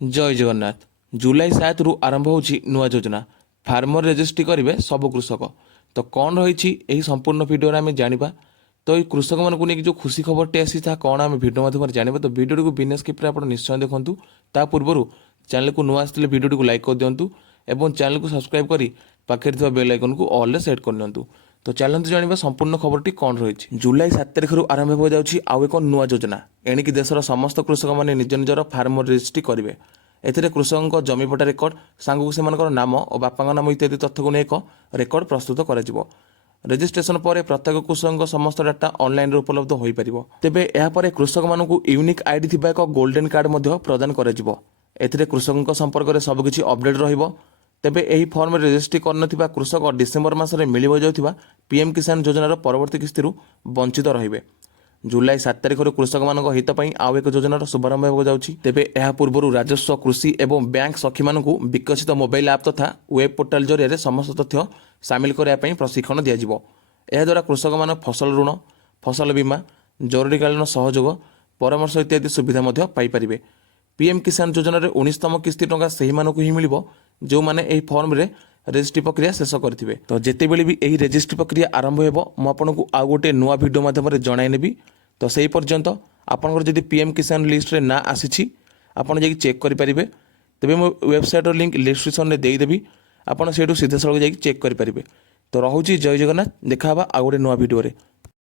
जय जगन्नाथ। जुलाई 7 रु आरंभ होची नुआ योजना फार्मर रेजिस्ट्री करेंगे सब कृषक। तो कौन रही यही संपूर्ण भिडियो आम जाना। तो ये कृषक मानक नहीं जो खुशी खबर आसी कौन आम भिडियो माध्यम जाना। तो भिडियो को बिना स्किप आप निश्चय देखूँ। ता पूर्व चैनल को नुआ आसते भिडियो को लाइक कर दिंतु और चैनल को सब्सक्राइब कर पाखे बेल आइकन को ऑल रे सेट कर दिंतु। तो चलते जाना संपूर्ण खबर कौन रही। जुलाई 7 तारिख आरंभ हो जाऊँगी आउ एक नुआ योजना एणिकी देशर समस्त कृषक मैंने निज निजर फार्मर रेजिस्ट्री करेंगे। एथिरे कृषकों जमीपटा रेकर्ड सांगू से नाम और बापा नाम इत्यादि तथ्य को एक रेकर्ड प्रस्तुत कर रेजिस्ट्रेशन पर प्रत्येक कृषक समस्त डाटा ऑनलाइन उपलब्ध हो पार। तेबे यापर कृषक मानक यूनिक आईडी थिबा एक गोल्डन कार्ड प्रदान कर कृषकों संपर्क में सबकिछि अपडेट रहिबो। तेबे एही फॉर्म रेजिस्ट्री करनथिबा कृषक डिसेम्बर मासरे मिलिब जाउथिबा पीएम किसान योजनार परवर्ती किस्तिरु वंचित रहिबे। जुलाई 7 तारिख कृषक मान हित पर आउ एक योजनार शुभारंभ हो जाउछि। तेबे एहा पूर्व राजस्व कृषि एवं बैंक सखी मानकु विकसित मोबाइल ऐप तथा वेब पोर्टाल जरिए समस्त तथ्य सामिल करने प्रशिक्षण दिज्व। याद्वारा कृषक मान फसल ऋण फसल बीमा जरूरीकालीन सहयोग परामर्श इत्यादि सुविधा पाइपर। पीएम किसान योजन 19तम किस्ती टंका से ही मिल जो मैंने फॉर्म रे रेजिस्ट्री प्रक्रिया शेष करेंगे। तो जितेबले भी यही रेजिस्ट्री प्रक्रिया आरंभ हो मुझे आउ गोटे नुआ भिडियो माध्यम जनइनेबी। तो से पर्यंत आपंकर जदि पीएम किसान लिस्ट रे ना आसी आपड़ जा चेक करेंगे। तेज मो वेबसाइट लिंक डिस्क्रिप्शन में देदेवी आपड़ से सीधा सड़क जा चेक करेंगे। तो रोचे जय जगन्नाथ। देखा आउ गोटे नुआ भिडियो।